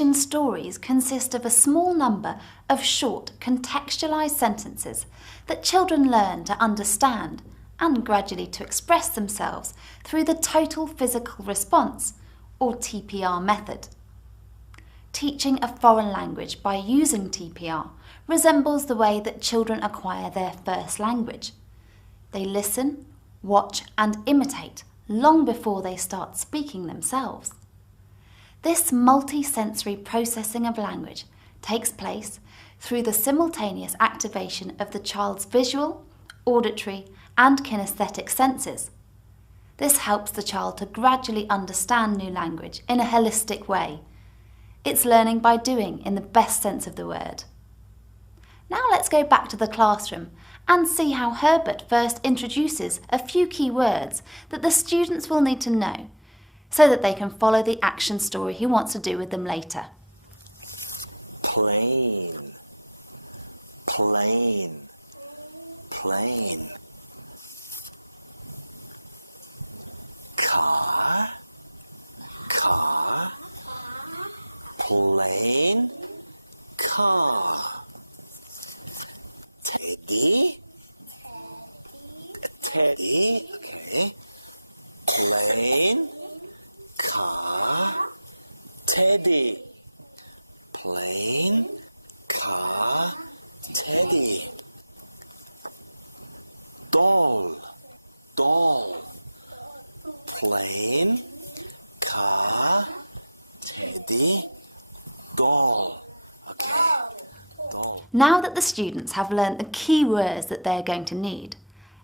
action stories consist of a small number of short, contextualised sentences that children learn to understand and gradually to express themselves through the total physical response, or TPR method. Teaching a foreign language by using TPR resembles the way that children acquire their first language. They listen, watch and imitate long before they start speaking themselves. This multi-sensory processing of language takes place through the simultaneous activation of the child's visual, auditory and kinesthetic senses. This helps the child to gradually understand new language in a holistic way. It's learning by doing in the best sense of the word. Now let's go back to the classroom and see how Herbert first introduces a few key words that the students will need to know so that they can follow the action story he wants to do with them later. Plane, plane, plane. Car, car, plane, car. Teddy, teddy, okay. Plane, car, teddy. Plane, car, teddy. Doll, doll. Plane, car, teddy, doll. Okay, doll. Now that the students have learnt the key words that they're going to need,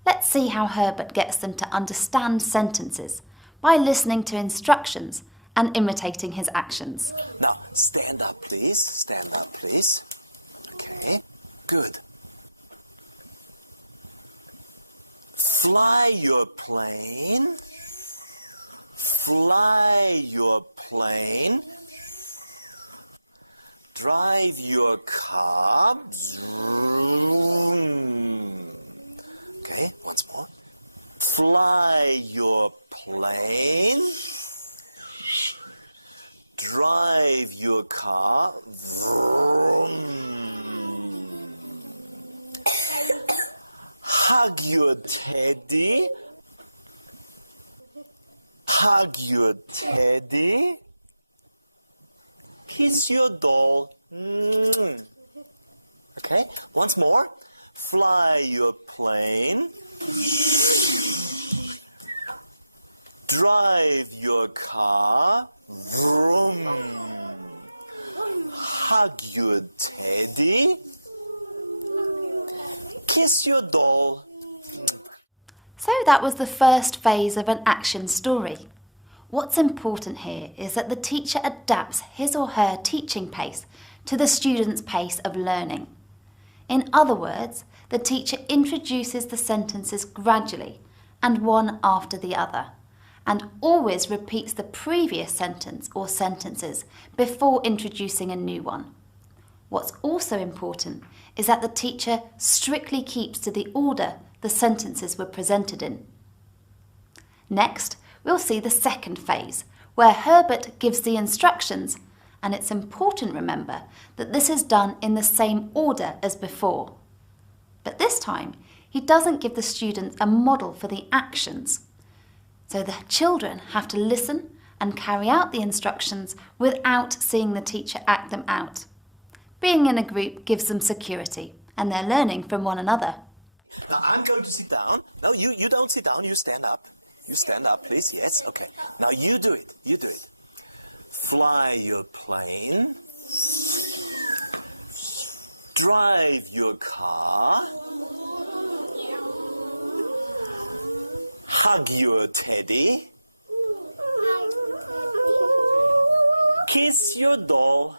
let's see how Herbert gets them to understand sentences by listening to instructions and imitating his actions. Now, stand up, please. Stand up, please. Okay, good. Fly your plane. Fly your plane. Drive your car. Zoom. Okay, once more. Fly your plane. Drive your car. Vroom. Hug your teddy. Hug your teddy. Kiss your doll. Okay, once more. Fly your plane. Drive your car. Vroom. Hug your teddy. Kiss your doll. So that was the first phase of an action story. What's important here is that the teacher adapts his or her teaching pace to the student's pace of learning. In other words, the teacher introduces the sentences gradually and one after the other, and always repeats the previous sentence or sentences before introducing a new one. What's also important is that the teacher strictly keeps to the order the sentences were presented in. Next, we'll see the second phase, where Herbert gives the instructions, and it's important, remember, that this is done in the same order as before. But this time, he doesn't give the students a model for the actions. So the children have to listen and carry out the instructions without seeing the teacher act them out. Being in a group gives them security, and they're learning from one another. Now I'm going to sit down. No, you don't sit down, you stand up. You stand up, please, yes, okay. Now you do it, you do it. Fly your plane. Drive your car. Hug your teddy. Kiss your doll.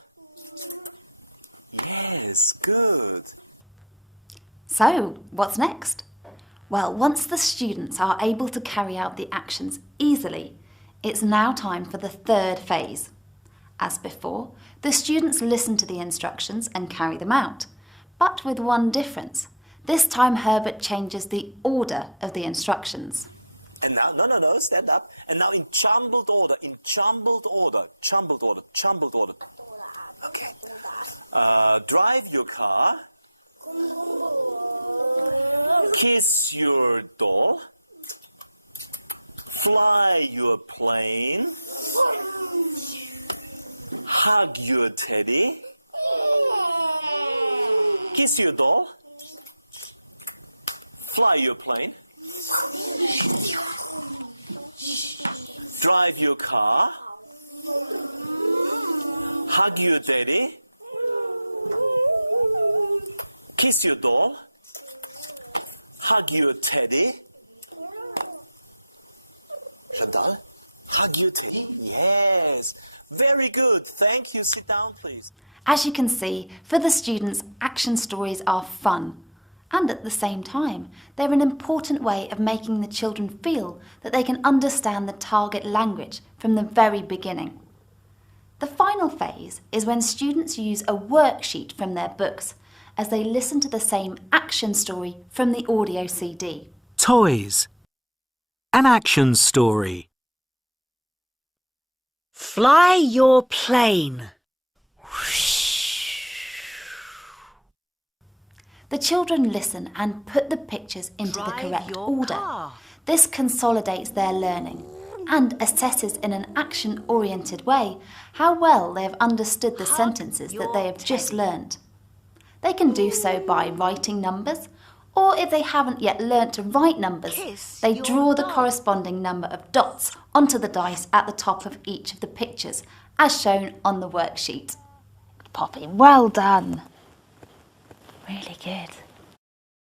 Yes, good. So, what's next? Well, once the students are able to carry out the actions easily, it's now time for the third phase. As before, the students listen to the instructions and carry them out, but with one difference. This time Herbert changes the order of the instructions. And now, no, stand up. And now in jumbled order, jumbled order. Okay. Drive your car. Kiss your doll. Fly your plane. Hug your teddy. Kiss your doll. Fly your plane. Drive your car. Hug your daddy. Kiss your doll. Hug your teddy. Chantal, hug your teddy. Yes. Very good. Thank you. Sit down, please. As you can see, for the students, action stories are fun. And at the same time, they're an important way of making the children feel that they can understand the target language from the very beginning. The final phase is when students use a worksheet from their books as they listen to the same action story from the audio CD. Toys. An action story. Fly your plane. The children listen and put the pictures into the correct order. This consolidates their learning and assesses in an action-oriented way how well they have understood the sentences that they have just learnt. They can do so by writing numbers, or if they haven't yet learnt to write numbers, they draw the corresponding number of dots onto the dice at the top of each of the pictures, as shown on the worksheet. Poppy, well done. Really good.